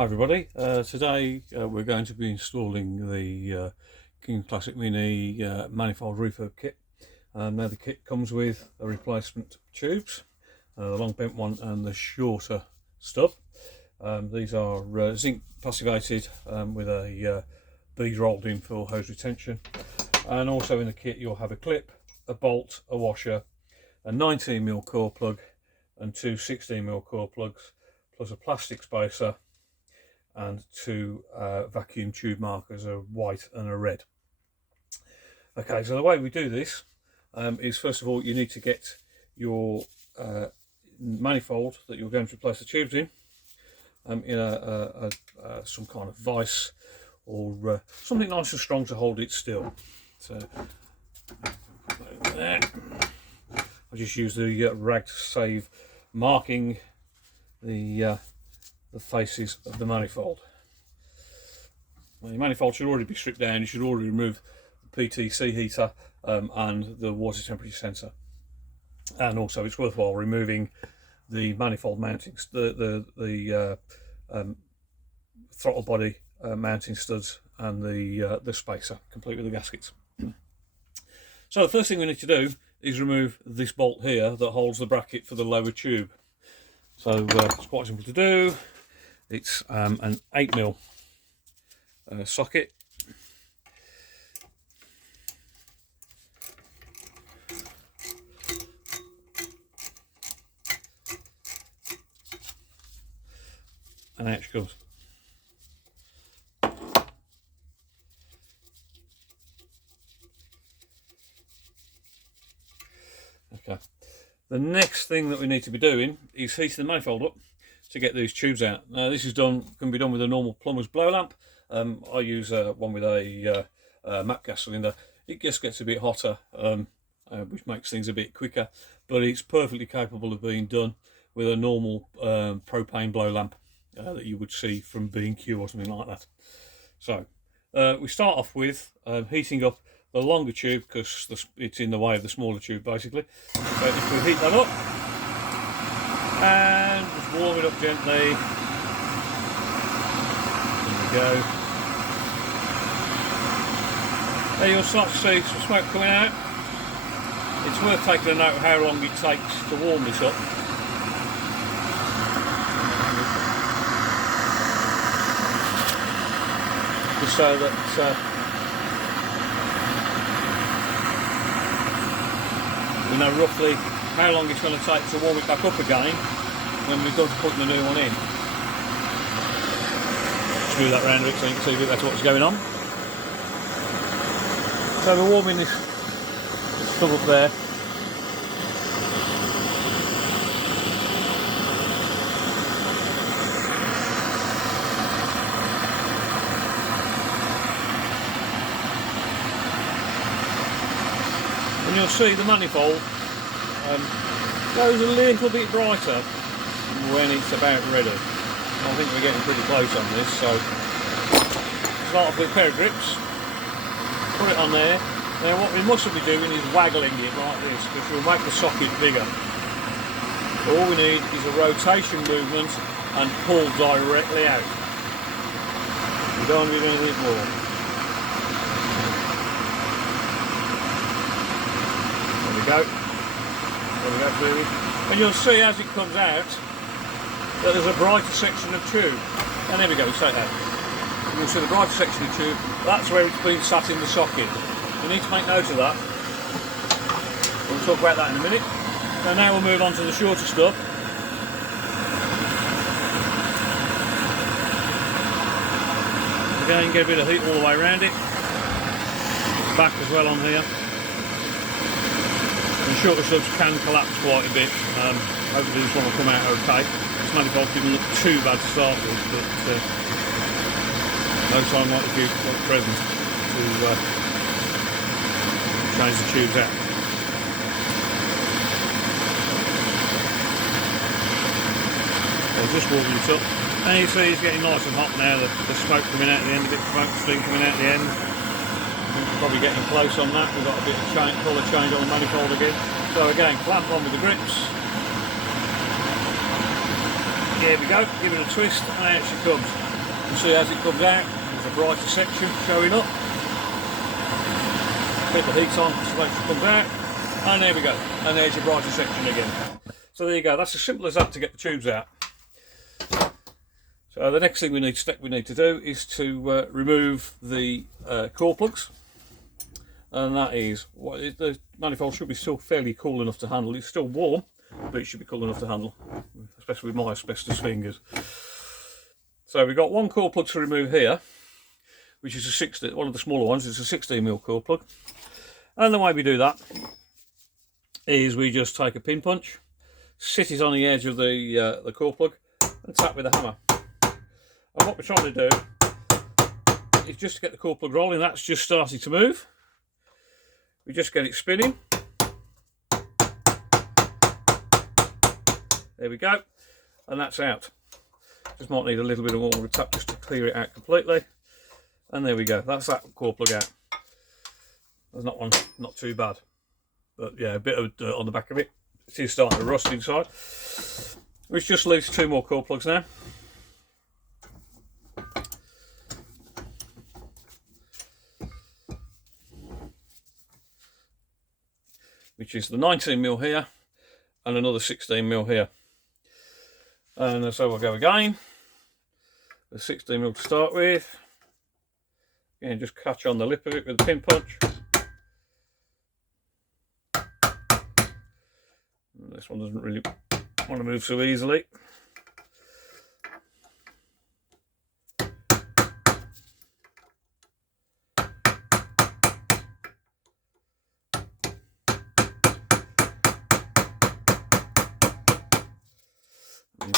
Hi everybody, today we're going to be installing the King Classic Mini Manifold refurb kit. Now the kit comes with a replacement tubes, the long bent one and the shorter stub. These are zinc passivated with a bead rolled in for hose retention, and also in the kit you'll have a clip, a bolt, a washer, a 19mm core plug and two 16mm core plugs, plus a plastic spacer and two vacuum tube markers, a white and a red. Okay, so the way we do this is, first of all, you need to get your manifold that you're going to replace the tubes in some kind of vise or something nice and strong to hold it still. So there. I just use the rag to save marking the faces of the manifold. Well, your manifold should already be stripped down. You should already remove the PTC heater and the water temperature sensor, and also it's worthwhile removing the manifold mountings, the throttle body mounting studs and the spacer, complete with the gaskets. So the first thing we need to do is remove this bolt here that holds the bracket for the lower tube. So it's quite simple to do. It's an 8mm socket. And out she comes. Okay. The next thing that we need to be doing is heating the manifold up to get these tubes out. Now this can be done with a normal plumber's blow lamp. I use one with a MAP gas cylinder. It just gets a bit hotter, which makes things a bit quicker, but it's perfectly capable of being done with a normal propane blow lamp that you would see from B&Q or something like that. So we start off with heating up the longer tube because it's in the way of the smaller tube basically. So if we heat that up and just warm it up gently, there we go. There you'll start to see some smoke coming out. It's worth taking a note of how long it takes to warm this up. Just so that we know roughly how long it's going to take to warm it back up again when we've done putting the new one in. Screw that round so you can see a bit better what's going on. So we're warming this stuff up there. And you'll see the manifold goes a little bit brighter when it's about ready. I think we're getting pretty close on this, so start off with a pair of grips, put it on there. Now what we mustn't be doing is waggling it like this, because we'll make the socket bigger. So all we need is a rotation movement and pull directly out. We don't need anything more. There we go. There we go, clearly. And you'll see as it comes out that there's a brighter section of tube. And there we go, take that. You'll see the brighter section of tube, that's where it's been sat in the socket. You need to make note of that. We'll talk about that in a minute. So now we'll move on to the shorter stuff. Again, get a bit of heat all the way around it. Back as well on here. The shorter subs can collapse quite a bit. Hopefully this one will come out okay. This manifold didn't look too bad to start with, but no time like the present to change the tubes out. I'll just warm this up. And you see it's getting nice and hot now, the smoke coming out the end, a bit of smoke steam coming out the end. I think we're probably getting close on that. We've got a bit of colour change on the manifold again. So again, clamp on with the grips. Here we go, give it a twist and out she comes. You see as it comes out, there's a brighter section showing up. Put the heat on, so it comes out, and there we go. And there's your brighter section again. So there you go. That's as simple as that to get the tubes out. So the next thing we need to do is to remove the core plugs, and that is the manifold should be still fairly cool enough to handle. It's still warm, but it should be cool enough to handle, especially with my asbestos fingers. So we've got one core plug to remove here, which is one of the smaller ones. It's a 16mm core plug, and the way we do that is we just take a pin punch, sit it on the edge of the core plug, and tap with a hammer. And what we're trying to do is just to get the core plug rolling. That's just starting to move. We just get it spinning. There we go, and that's out. Just might need a little bit of more tap just to clear it out completely. And there we go. That's that core plug out. There's not too bad, but yeah, a bit of dirt on the back of it. It is starting to rust inside. Which just leaves 2 more core plugs now. Which is the 19mm here and another 16mm here. And so we'll go again. The 16mm to start with. Again, just catch on the lip of it with a pin punch. And this one doesn't really want to move so easily.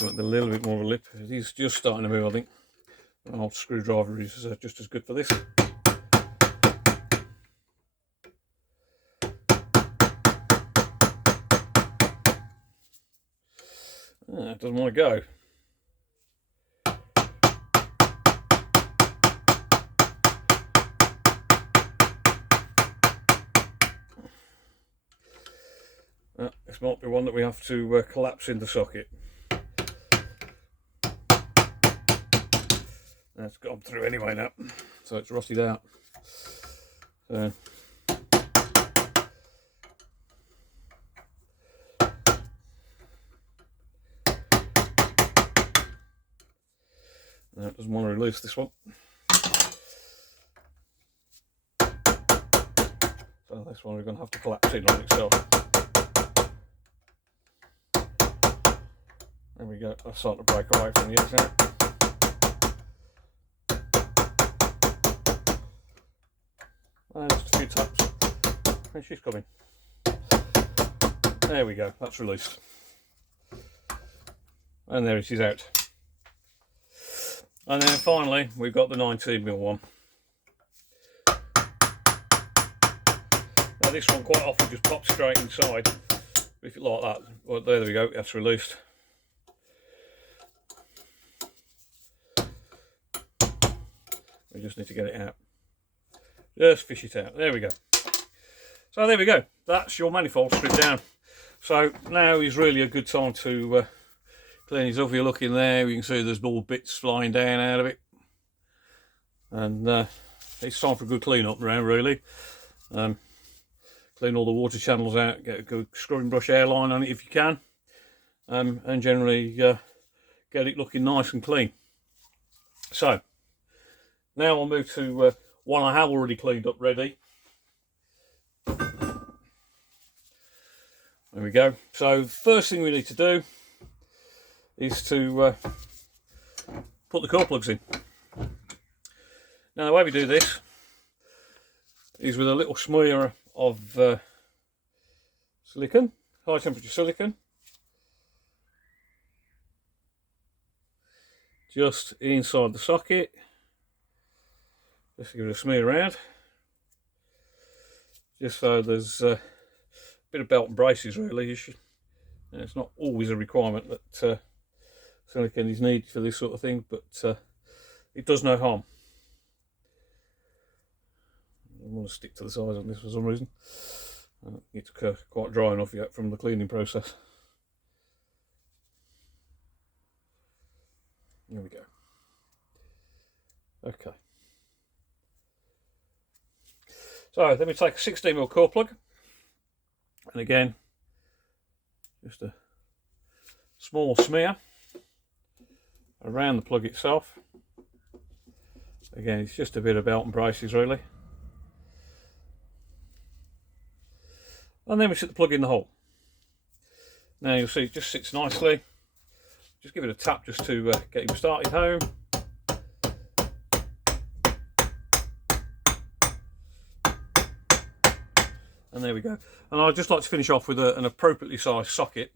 A little bit more of a lip. He's just starting to move, I think. An old screwdriver is just as good for this. It doesn't want to go. This might be one that we have to collapse in the socket. It's gone through anyway now, so it's rusted out. So no, it doesn't want to release this one. So this one we're going to have to collapse in on itself. There we go. That's starting to break away from the edge now. Just a few taps, and she's coming. There we go, that's released. And there it is out. And then finally, we've got the 19mm one. Now this one quite often just pops straight inside, if you like that. Well, there we go, that's released. We just need to get it out. Just fish it out. There we go. So there we go. That's your manifold stripped down. So now is really a good time to clean it off. If you look in there, you can see there's all bits flying down out of it. And it's time for a good clean up now, really. Clean all the water channels out, get a good scrubbing brush airline on it if you can. And generally get it looking nice and clean. So now I'll move to one I have already cleaned up ready. There we go. So first thing we need to do is to put the core plugs in. Now the way we do this is with a little smear of silicone, high temperature silicone, just inside the socket. Just give it a smear around, just so there's a bit of belt and braces really. It's not always a requirement that silicone is needed for this sort of thing, but it does no harm. I want to stick to the sides on this for some reason. It's quite dry enough yet from the cleaning process. There we go. Okay. So then we take a 16mm core plug, and again, just a small smear around the plug itself. Again, it's just a bit of belt and braces really. And then we sit the plug in the hole. Now you'll see it just sits nicely. Just give it a tap just to get him started home. And there we go. And I'd just like to finish off with an appropriately sized socket,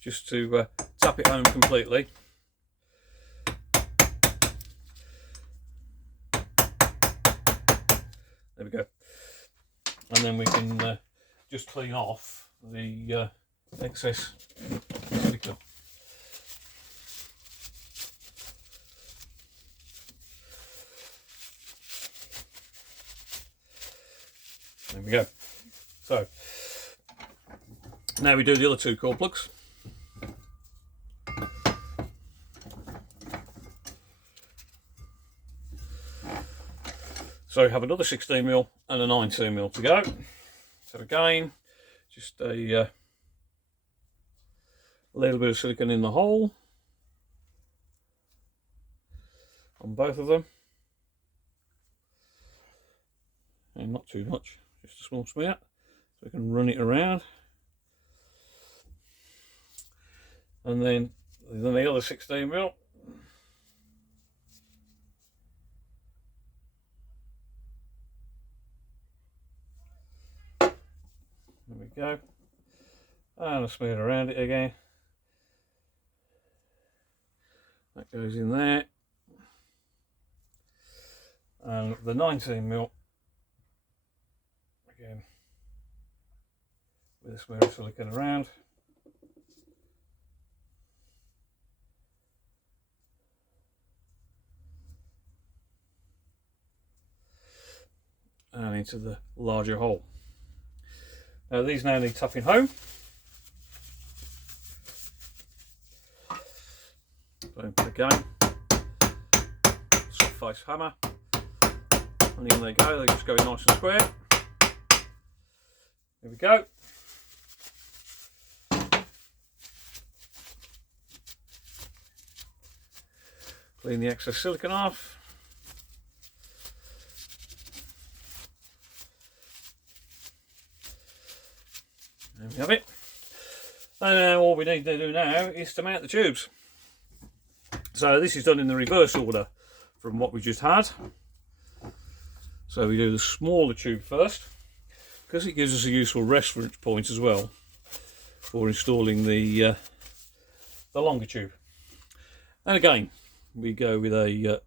just to tap it home completely. There we go. And then we can just clean off the excess silicone. There we go. So now we do the other two core plugs. So we have another 16mm and a 19mm to go. So again, just a little bit of silicone in the hole on both of them, and not too much, just a small smear, so we can run it around. And then the other 16mm. There we go. And a smear around it again. That goes in there. And the 19mm, again, with a smear of silicone around. And into the larger hole. Now these now need tapping home. So again, soft face hammer, and in they go, they just go in nice and square. There we go. Clean the excess silicone off. There we have it. And now all we need to do now is to mount the tubes. So this is done in the reverse order from what we just had. So we do the smaller tube first, because it gives us a useful reference point as well for installing the longer tube. And again, we go with a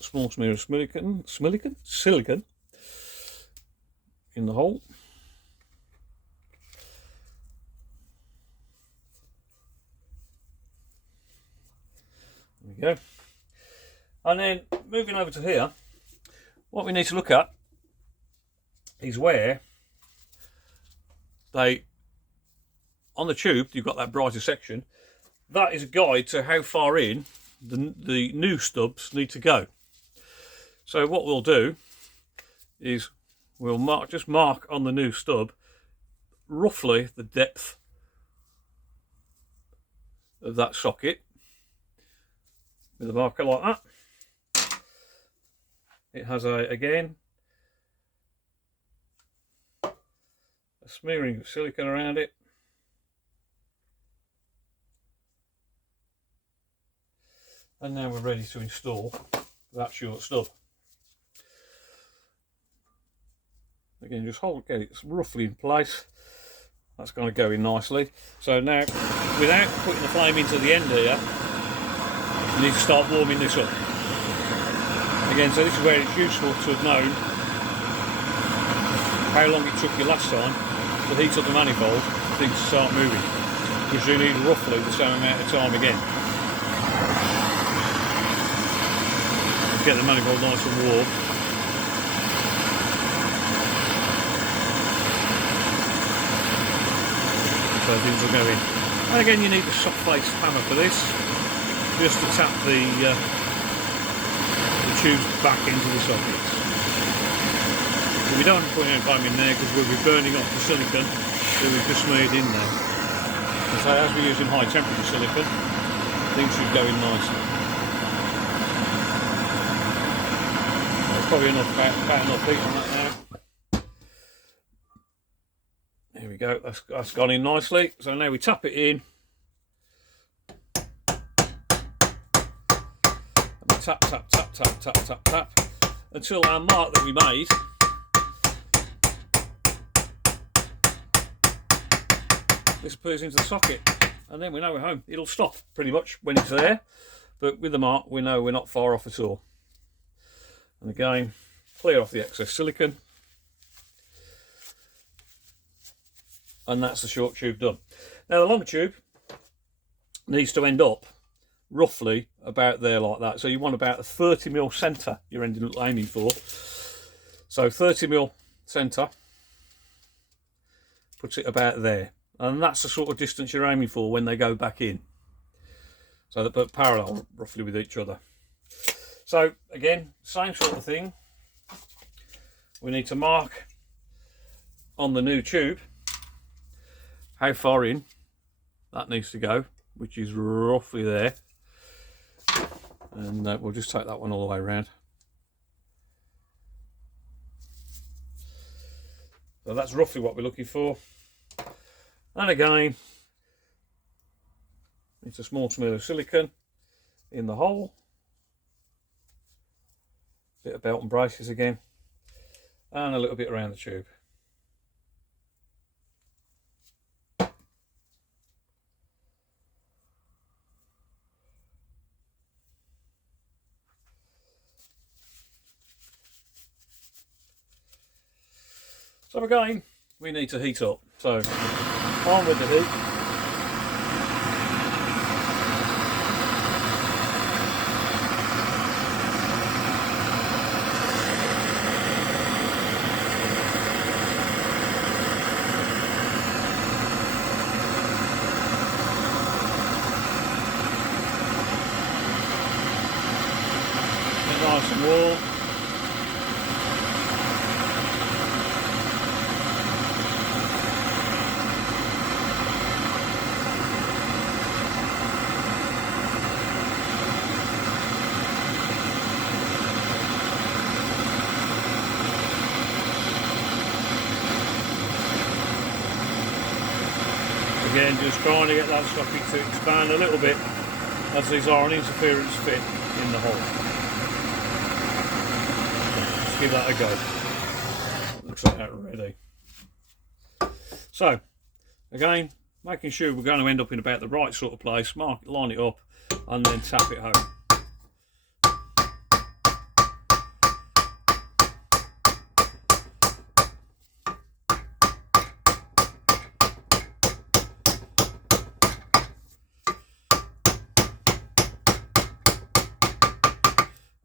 small smear of silicone in the hole. There we go. And then moving over to here, what we need to look at is where on the tube you've got that brighter section. That is a guide to how far in the new stubs need to go. So what we'll do is we'll just mark on the new stub roughly the depth of that socket with a marker like that. It has again a smearing of silicone around it. And now we're ready to install that short stub. Again, just get it roughly in place. That's going to go in nicely. So now, without putting the flame into the end here, you need to start warming this up. Again, so this is where it's useful to have known how long it took you last time to heat up the manifold for things to start moving, because you need roughly the same amount of time again to get the manifold nice and warm. So things will go in. And again, you need the soft face hammer for this, just to tap the tubes back into the sockets. So we don't want to put any foam in there because we'll be burning off the silicone that we've just smeared in there. And so as we're using high temperature silicone, things should go in nicely. There's probably about enough heat on that now. There we go, that's gone in nicely. So now we tap it in. Tap, tap, tap, tap, tap, tap, tap, until our mark that we made disappears into the socket, and then we know we're home. It'll stop pretty much when it's there, but with the mark we know we're not far off at all. And again, clear off the excess silicone, and that's the short tube done. Now the long tube needs to end up roughly about there like that, so you want about a 30mm centre you're aiming for. So 30mm centre puts it about there, and that's the sort of distance you're aiming for when they go back in, so they're put parallel roughly with each other. So again, same sort of thing, we need to mark on the new tube how far in that needs to go, which is roughly there. And we'll just take that one all the way around. So that's roughly what we're looking for. And again, it's a small smear of silicone in the hole. Bit of belt and braces again, and a little bit around the tube. So again, we need to heat up. So on with the heat. Get nice and warm. Again, just trying to get that socket to expand a little bit, as these are an interference fit in the hole. Let's give that a go. Looks like that ready. So, again, making sure we're going to end up in about the right sort of place, line it up, and then tap it home.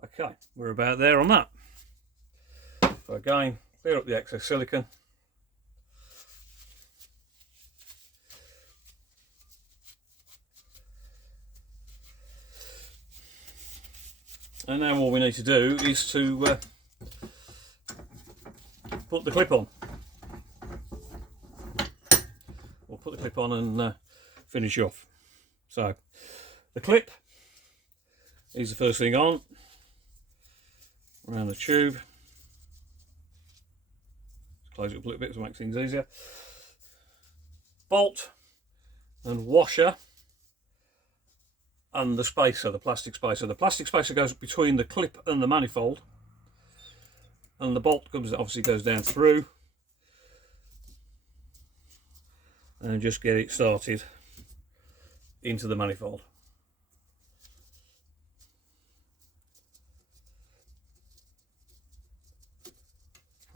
Okay, we're about there on that. So again, clear up the excess silicone. And now all we need to do is to put the clip on. We'll put the clip on and finish off. So the clip is the first thing on, around the tube. Close it up a little bit to make things easier. Bolt and washer, and the spacer, the plastic spacer. The plastic spacer goes between the clip and the manifold, and the bolt obviously goes down through, and just get it started into the manifold.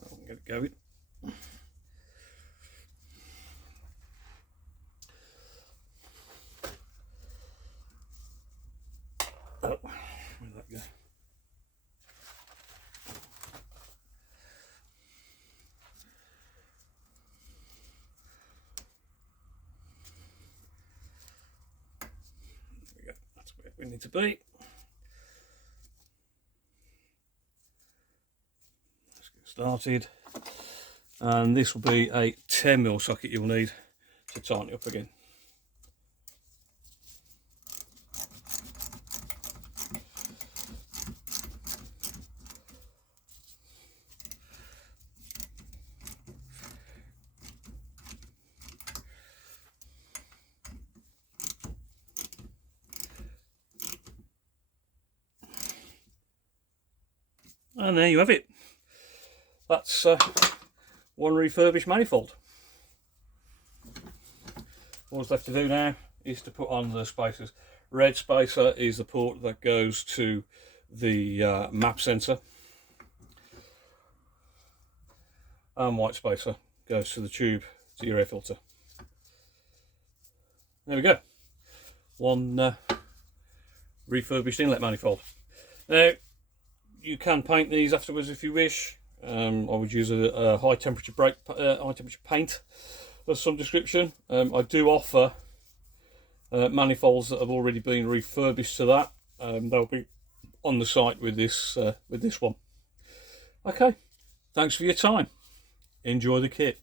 I'll get it going. Oh, where'd that go? There we go. That's where we need to be. started, and this will be a 10mm socket you'll need to tighten it up again. And there you have it. That's one refurbished manifold. What's left to do now is to put on the spacers. Red spacer is the port that goes to the map sensor, and white spacer goes to the tube to your air filter. There we go. One refurbished inlet manifold. Now, you can paint these afterwards if you wish. I would use a high temperature paint of some description. I do offer manifolds that have already been refurbished to that. They'll be on the site with this one. Okay, thanks for your time. Enjoy the kit.